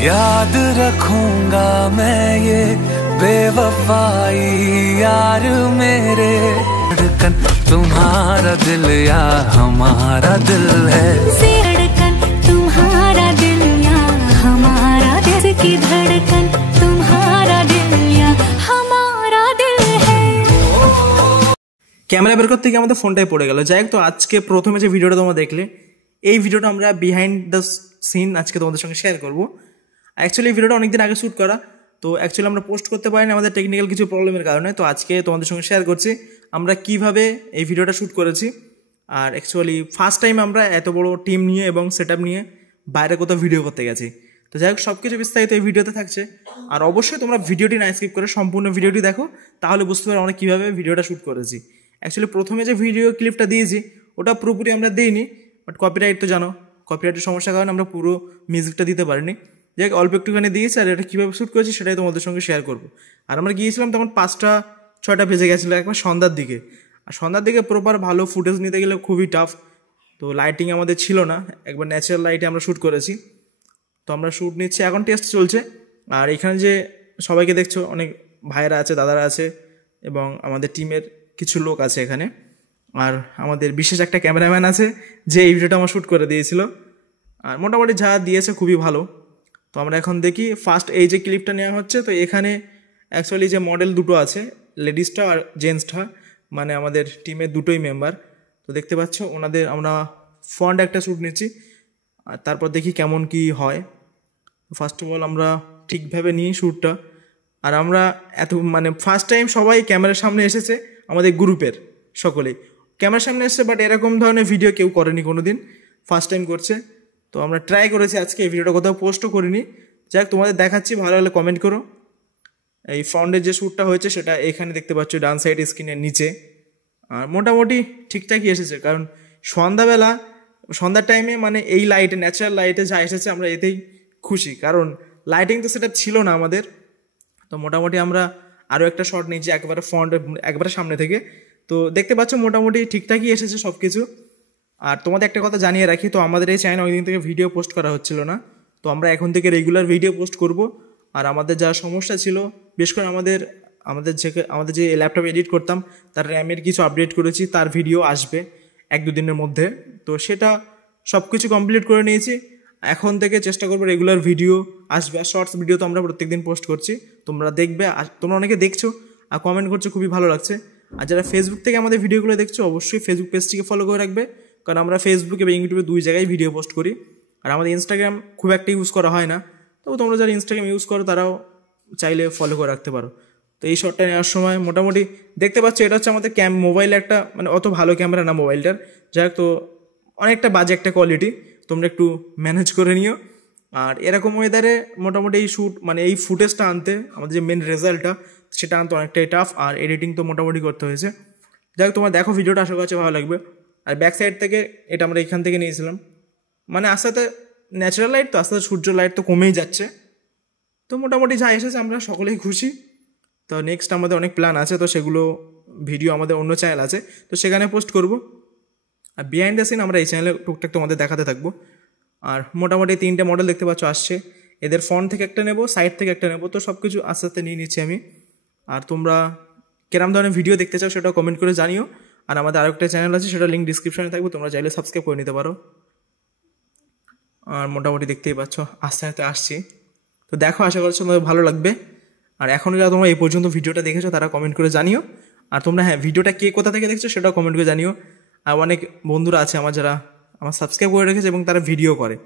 याद रखूंगा मैं ये बेवफाई यार मेरे। धड़कन तुम्हारा दिल या हमारा दिल है, धड़कन तुम्हारा दिल या हमारा दिल की धड़कन तुम्हारा दिल या हमारा दिल है। ক্যামেরা বের করতে গিয়ে আমাদের ফোনটাই পড়ে গেল। যাই হোক, তো আজকে প্রথমে যে ভিডিওটা তোমরা দেখলে, এই ভিডিওটা আমরা বিহাইন্ড দ্য সিন আজকে তোমাদের সঙ্গে শেয়ার করবো। অ্যাকচুয়ালি এই ভিডিওটা অনেকদিন আগে শ্যুট করা, তো অ্যাকচুয়ালি আমরা পোস্ট করতে পারিনি আমাদের টেকনিক্যাল কিছু প্রবলেমের কারণে। তো আজকে তোমাদের সঙ্গে শেয়ার করছি আমরা কিভাবে এই ভিডিওটা শ্যুট করেছি। আর অ্যাকচুয়ালি ফার্স্ট টাইম আমরা এত বড় টিম নিয়ে এবং সেট আপ নিয়ে বাইরে কোথাও ভিডিও করতে গেছি। তো যাই হোক, সব কিছু বিস্তারিত এই ভিডিওতে থাকছে। আর অবশ্যই তোমরা ভিডিওটি না স্কিপ করে সম্পূর্ণ ভিডিওটি দেখো, তাহলে বুঝতে পারো আমরা কীভাবে ভিডিওটা শ্যুট করেছি। অ্যাকচুয়ালি প্রথমে যে ভিডিও ক্লিপটা দিয়েছি ওটা পুরোপুরি আমরা দিইনি, বাট কপিরাইট তো জানো, কপিরাইটের সমস্যার কারণে আমরা পুরো মিউজিকটা দিতে পারিনি। যাই অল্প একটুখানি দিয়েছি, আর এটা কীভাবে শ্যুট করেছি সেটাই তোমাদের সঙ্গে শেয়ার করবো। আর আমরা গিয়েছিলাম তখন 5টা-6টা বেজে গেছিলো, একবার সন্ধ্যার দিকে। আর সন্ধ্যার দিকে প্রপার ভালো ফুটেজ নিতে গেলে খুবই টাফ, তো লাইটিং আমাদের ছিল না, একবার ন্যাচারাল লাইটে আমরা শ্যুট করেছি। তো আমরা শ্যুট নিচ্ছি, এখন টেস্ট চলছে। আর এখানে যে সবাইকে দেখছো, অনেক ভাইয়েরা আছে, দাদারা আছে এবং আমাদের টিমের কিছু লোক আছে এখানে। আর আমাদের বিশেষ একটা ক্যামেরাম্যান আছে যে এই ভিডিওটা আমার শ্যুট করে দিয়েছিল। আর মোটামুটি যা দিয়েছে খুবই ভালো। তো আমরা এখন দেখি ফার্স্ট এই যে ক্লিপটা নেওয়া হচ্ছে। তো এখানে অ্যাকচুয়ালি যে মডেল দুটো আছে, লেডিসটা আর জেন্টসটা, মানে আমাদের টিমের দুটোই মেম্বার। তো দেখতে পাচ্ছ ওনাদের আমরা ফ্রন্ট একটা শ্যুট নিচ্ছি, আর তারপর দেখি কেমন কি হয়। ফার্স্ট অফ অল আমরা ঠিকভাবে নিই শ্যুটটা। আর আমরা ফার্স্ট টাইম সবাই ক্যামেরার সামনে এসেছে, আমাদের গ্রুপের সকলেই ক্যামেরার সামনে এসেছে, বাট এরকম ধরনের ভিডিও কেউ করেনি কোনো দিন, ফার্স্ট টাইম করছে। তো আমরা ট্রাই করেছি আজকে, এই ভিডিওটা কোথাও পোস্টও করিনি। যাই হোক, তোমাদের দেখাচ্ছি, ভালো হলে কমেন্ট করো। এই ফ্রন্টের যে শ্যুটটা হয়েছে সেটা এখানে দেখতে পাচ্ছ, ডান সাইড স্ক্রিনের নিচে। আর মোটামুটি ঠিকঠাকই এসেছে, কারণ সন্ধ্যার টাইমে মানে এই লাইটে, ন্যাচারাল লাইটে যা এসেছে আমরা এতেই খুশি, কারণ লাইটিং তো সেটা ছিল না আমাদের। তো মোটামুটি আমরা আরও একটা শট নিয়েছি একবারে ফ্রন্ট, একবারে সামনে থেকে। তো দেখতে পাচ্ছ মোটামুটি ঠিকঠাকই এসেছে সব কিছু। আর তোমাদের একটা কথা জানিয়ে রাখি, তো আমাদের এই চ্যানেলে অনেকদিন থেকে ভিডিও পোস্ট করা হচ্ছিল না, তো আমরা এখন থেকে রেগুলার ভিডিও পোস্ট করব। আর আমাদের যা সমস্যা ছিল, বিশেষ করে আমাদের যে ল্যাপটপে এডিট করতাম তার র্যামের কিছু আপডেট করেছি, তার ভিডিও আসবে 1-2 দিনের মধ্যে। তো সেটা সব কিছু কমপ্লিট করে নিয়েছি। এখন থেকে চেষ্টা করবো রেগুলার ভিডিও আসবে। আর শর্টস ভিডিও তো আমরা প্রত্যেকদিন পোস্ট করছি, তোমরা দেখবে। আর তোমরা অনেকে দেখছো আর কমেন্ট করছো, খুবই ভালো লাগছে। আর যারা ফেসবুক থেকে আমাদের ভিডিওগুলো দেখছো, অবশ্যই ফেসবুক পেজটিকে ফলো করে রাখবে, কারণ আমরা ফেসবুক এবং ইউটিউবে 2 জায়গায় ভিডিও পোস্ট করি। আর আমাদের ইনস্টাগ্রাম খুব একটা ইউজ করা হয় না, তবে তোমরা যারা ইনস্টাগ্রাম ইউজ করো তারাও চাইলে ফলো করে রাখতে পারো। তো এই শটটা নেওয়ার সময় মোটামুটি দেখতে পাচ্ছ, এটা হচ্ছে আমাদের মোবাইলে একটা অত ভালো ক্যামেরা না মোবাইলটার, যাই হোক, তো অনেকটা বাজে একটা কোয়ালিটি, তোমরা একটু ম্যানেজ করে নিও। আর এরকম ওয়েদারে মোটামুটি এই এই ফুটেজটা আনতে, আমাদের যে মেন রেজাল্টটা সেটা আনতে অনেকটাই টাফ। আর এডিটিং তো মোটামুটি করতে হয়েছে। যাই হোক, তোমরা দেখো ভিডিওটা, আশা করছি ভালো লাগবে। আর ব্যাক সাইড থেকে এটা আমরা এখান থেকে নিয়েছিলাম, আস্তে আস্তে ন্যাচারাল লাইট, তো আস্তে আস্তে সূর্য লাইট তো কমেই যাচ্ছে। তো মোটামুটি যা এসেছে আমরা সকলেই খুশি। তো নেক্সট আমাদের অনেক প্ল্যান আছে, তো সেগুলো ভিডিও আমাদের অন্য চ্যানেল আছে, তো সেখানে পোস্ট করব। আর বিহাইন্ড দ্য সিন আমরা এই চ্যানেলে টুকটাক তোমাদের দেখাতে থাকবো। আর মোটামুটি 3টে মডেল দেখতে পাচ্ছ আসছে, এদের ফ্রন্ট থেকে একটা নেবো, সাইড থেকে একটা নেবো। তো সব কিছু আস্তে আস্তে নিয়ে নিচ্ছি আমি। আর তোমরা কিরম ধরনের ভিডিও দেখতে চাও সেটাও কমেন্ট করে জানিও। আর আমাদের আরেকটা চ্যানেল আছে, সেটা লিঙ্ক ডিসক্রিপশনে থাকবে, তোমরা চাইলে সাবস্ক্রাইব করে নিতে পারো। আর মোটামুটি দেখতেই পাচ্ছ আস্তে আস্তে আসছি। তো দেখো, আশা করছি তোমাদের ভালো লাগবে। আর এখনও যারা তোমরা এই পর্যন্ত ভিডিওটা দেখেছো তারা কমেন্ট করে জানিও। আর তোমরা ভিডিওটা কে কোথা থেকে দেখছো সেটাও কমেন্ট করে জানিও। আর অনেক বন্ধুরা আছে আমার, যারা আমার সাবস্ক্রাইব করে রেখেছে এবং তারা ভিডিও করে।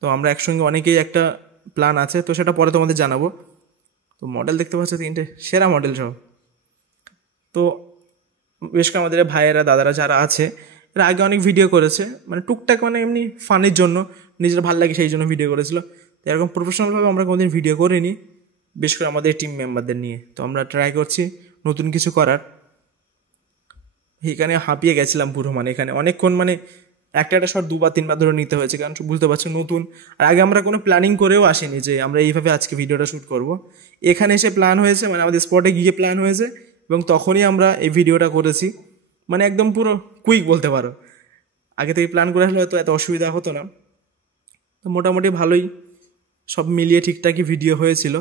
তো আমরা একসঙ্গে অনেকেই একটা প্ল্যান আছে, তো সেটা পরে তোমাদের জানাবো। তো মডেল দেখতে পাচ্ছ 3টে, সেরা মডেল সব। তো বেশ করে আমাদের ভাইয়েরা, দাদারা যারা আছে, এরা আগে অনেক ভিডিও করেছে, টুকটাক এমনি ফানের জন্য, নিজের ভালো লাগে সেই জন্য ভিডিও করেছিল। তো এরকম প্রফেশনালভাবে আমরা কোনোদিন ভিডিও করিনি, বেশ করে আমাদের টিম মেম্বারদের নিয়ে। তো আমরা ট্রাই করছি নতুন কিছু করার। এখানে হাঁপিয়ে গেছিলাম পুরো, এখানে অনেকক্ষণ একটা শট 2 বা 3 বার ধরে নিতে হয়েছে, কারণ বুঝতে পারছো নতুন। আর আগে আমরা কোনো প্ল্যানিং করেও আসিনি যে আমরা এইভাবে আজকে ভিডিওটা শ্যুট করব। এখানে এসে প্ল্যান হয়েছে, আমাদের স্পটে গিয়ে প্ল্যান হয়েছে, এবং তখনই আমরা এই ভিডিওটা করেছি। একদম পুরো কুইক বলতে পারো। আগে থেকে প্ল্যান করে আসলে হয়তো এত অসুবিধা হতো না। তো মোটামুটি ভালোই সব মিলিয়ে ঠিকঠাকই ভিডিও হয়েছিল।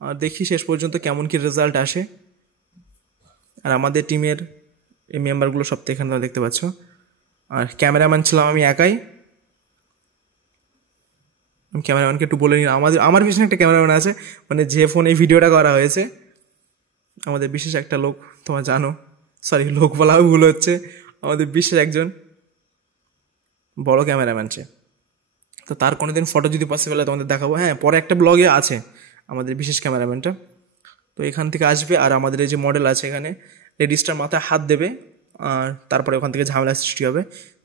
আর দেখি শেষ পর্যন্ত কেমন কি রেজাল্ট আসে। আর আমাদের টিমের এই মেম্বারগুলো সব তো এখানে দেখতে পাচ্ছ। আর ক্যামেরাম্যান ছিলাম আমি একাই। আমি ক্যামেরাম্যানকে একটু বলে নিলাম, আমার পিছনে একটা ক্যামেরাম্যান আছে, মানে যে ফোনে এই ভিডিওটা করা হয়েছে আমাদের বিশেষ একটা লোক, তোমরা জানো, সরি লোক বলা ভুল হচ্ছে, আমাদের বিশেষ একজন বড় ক্যামেরাম্যান সে। তো তার কোনোদিন ফটো যদি পসিবল হয় তোমাদের দেখাবো। হ্যাঁ, পরে একটা ব্লগে আছে আমাদের বিশেষ ক্যামেরাম্যানটা। তো এখান থেকে আসবে আর আমাদের এই যে মডেল আছে এখানে লেডিসটার মাথায় হাত দেবে, আর তারপরে ওখান থেকে ঝামেলা সৃষ্টি হবে।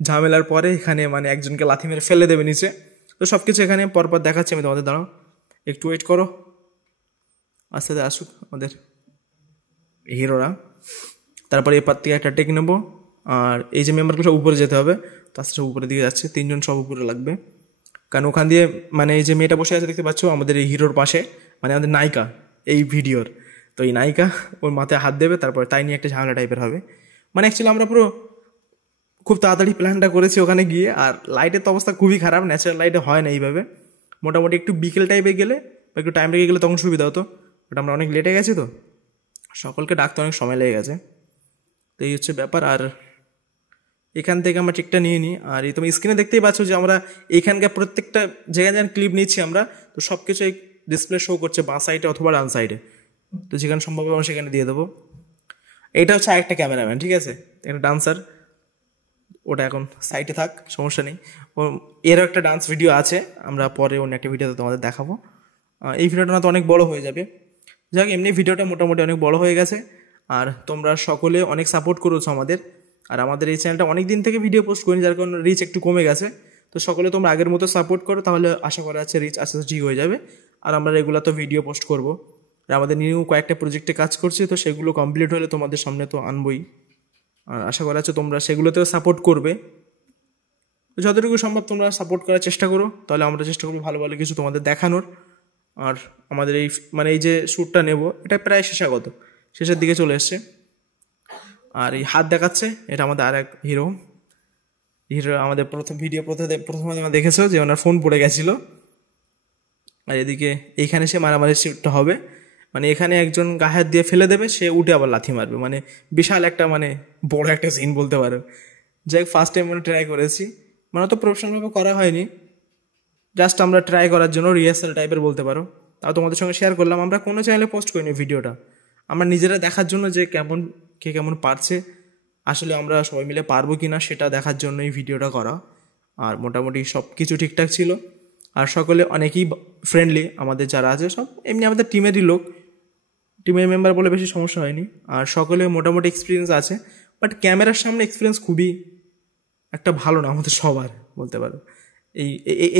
ঝামেলার পরে এখানে মানে একজনকে লাথি মেরে ফেলে দেবে নিচে। তো সব কিছু এখানে পরপর দেখাচ্ছি আমি তোমাদের, দাঁড়াও একটু ওয়েট করো, আস্তে আস্তে আসুক আমাদের হিরোরা। তারপরে এপার থেকে একটা টেক নেবো, আর এই যে মেম্বারগুলো সব উপরে যেতে হবে। তো আস্তে আস্তে উপরে দিকে যাচ্ছে, 3 জন সব উপরে লাগবে, কারণ ওখান দিয়ে মানে এই যে মেয়েটা বসে আছে দেখতে পাচ্ছ আমাদের এই হিরোর পাশে, মানে আমাদের নায়িকা এই ভিডিওর। তো এই নায়িকা ওর মাথায় হাত দেবে, তারপরে তাই নিয়ে একটা ঝামেলা টাইপের হবে। মানে অ্যাকচুয়ালি আমরা পুরো খুব তাড়াতাড়ি প্ল্যানটা করেছি ওখানে গিয়ে। আর লাইটের তো অবস্থা খুবই খারাপ, ন্যাচারাল লাইটে হয় না এইভাবে। মোটামুটি একটু বিকেল টাইপে গেলে বা একটু টাইম লেগে গেলে তখন সুবিধা হতো, বাট আমরা অনেক লেটে গেছি, তো সকলকে ডাকতে অনেক সময় লেগে গেছে। তো এই হচ্ছে ব্যাপার। আর এখান থেকে আমরা ঠিকটা নিয়ে নিই। আর এই তুমি স্ক্রিনে দেখতেই পাচ্ছ যে আমরা এইখানকার প্রত্যেকটা জায়গায় যেন ক্লিপ নিচ্ছি আমরা, তো সব কিছু এই ডিসপ্লে শো করছে বাঁ সাইডে অথবা ডান সাইডে। তো যেখানে সম্ভব আমরা সেখানে দিয়ে দেবো। এইটা হচ্ছে আরেকটা ক্যামেরাম্যান, ঠিক আছে, একটা ডান্সার, ওটা এখন সাইডে থাক, সমস্যা নেই। এরও একটা ডান্স ভিডিও আছে, আমরা পরে অন্য একটা ভিডিওতে তোমাদের দেখাবো। এই ভিডিওটা না তো অনেক বড় হয়ে যাবে। যাক, এমনি ভিডিওটা মোটামুটি অনেক বড় হয়ে গেছে। আর তোমরা সকলে অনেক সাপোর্ট করেছো আমাদের। আর আমাদের এই চ্যানেলটা অনেক দিন থেকে ভিডিও পোস্ট করিনি, যার কারণে রিচ একটু কমে গেছে। তো সকলে তোমরা আগের মতো সাপোর্ট করো, তাহলে আশা করা যাচ্ছে রিচ আস্তে আস্তে ঠিক হয়ে যাবে। আর আমরা রেগুলার তো ভিডিও পোস্ট করবো। আর আমাদের নিউ কয়েকটা প্রজেক্টে কাজ করছি, তো সেগুলো কমপ্লিট হলে তোমাদের সামনে তো আনবই। আর আশা করা যাচ্ছে তোমরা সেগুলোতেও সাপোর্ট করবে। যতটুকু সম্ভব তোমরা সাপোর্ট করার চেষ্টা করো, তাহলে আমরা চেষ্টা করবো ভালো ভালো কিছু তোমাদের দেখানোর। আর আমাদের এই মানে এই যে শ্যুটটা নেব, এটা প্রায় শেষের দিকে চলে এসছে। আর এই হাত দেখাচ্ছে, এটা আমাদের আর এক হিরো আমাদের প্রথমে তোমরা দেখেছো যে ওনার ফোন পড়ে গেছিলো। আর এদিকে এইখানে সে মারামারি শ্যুটটা হবে, মানে এখানে একজন গায়ে হাত দিয়ে ফেলে দেবে, সে উঠে আবার লাথি মারবে, মানে বিশাল একটা মানে বড় একটা সিন বলতে পারো। যাই ফার্স্ট টাইম মানে ট্রাই করেছি, মানে তো প্রফেশনালভাবে করা হয়নি, জাস্ট আমরা ট্রাই করার জন্য রিহার্সাল টাইপের বলতে পারো। তাও তোমাদের সঙ্গে শেয়ার করলাম। আমরা কোনো চ্যানেলে পোস্ট করিনি ভিডিওটা, আমরা নিজেরা দেখার জন্য যে কে কেমন পারছে, আসলে আমরা সবাই মিলে পারবো কি না সেটা দেখার জন্য এই ভিডিওটা করা। আর মোটামুটি সব কিছু ঠিকঠাক ছিল। আর সকলে অনেকেই ফ্রেন্ডলি, আমাদের যারা আছে সব এমনি আমাদের টিমেরই লোক, টিমের মেম্বার বলে বেশি সমস্যা হয়নি। আর সকলে মোটামুটি এক্সপিরিয়েন্স আছে, বাট ক্যামেরার সামনে এক্সপিরিয়েন্স খুবই একটা ভালো না আমাদের সবার বলতে পারো।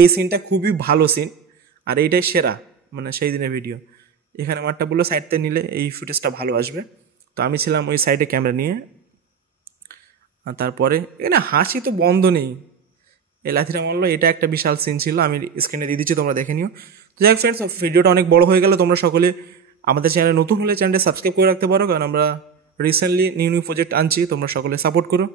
এই সিনটা খুবই ভালো সিন, আর এইটাই সেরা, মানে সেই দিনের ভিডিও। এখানে আমারটা বললো সাইডতে নিলে এই ফুটেজটা ভালো আসবে, তো আমি ছিলাম ওই সাইডে ক্যামেরা নিয়ে। আর তারপরে এখানে হাসি তো বন্ধ নেই, এই লাথিটা মারলো, এটা একটা বিশাল সিন ছিল, আমি স্ক্রিনে দিয়ে দিচ্ছি, তোমরা দেখে নিও। তো যাই হোক ফ্রেন্ডস, ভিডিওটা অনেক বড় হয়ে গেল। তোমরা সকলে আমাদের চ্যানেলে নতুন হলে চ্যানেলটা সাবস্ক্রাইব করে রাখতে পারো, কারণ আমরা রিসেন্টলি নিউ প্রজেক্ট আনছি, তোমরা সকলে সাপোর্ট করো।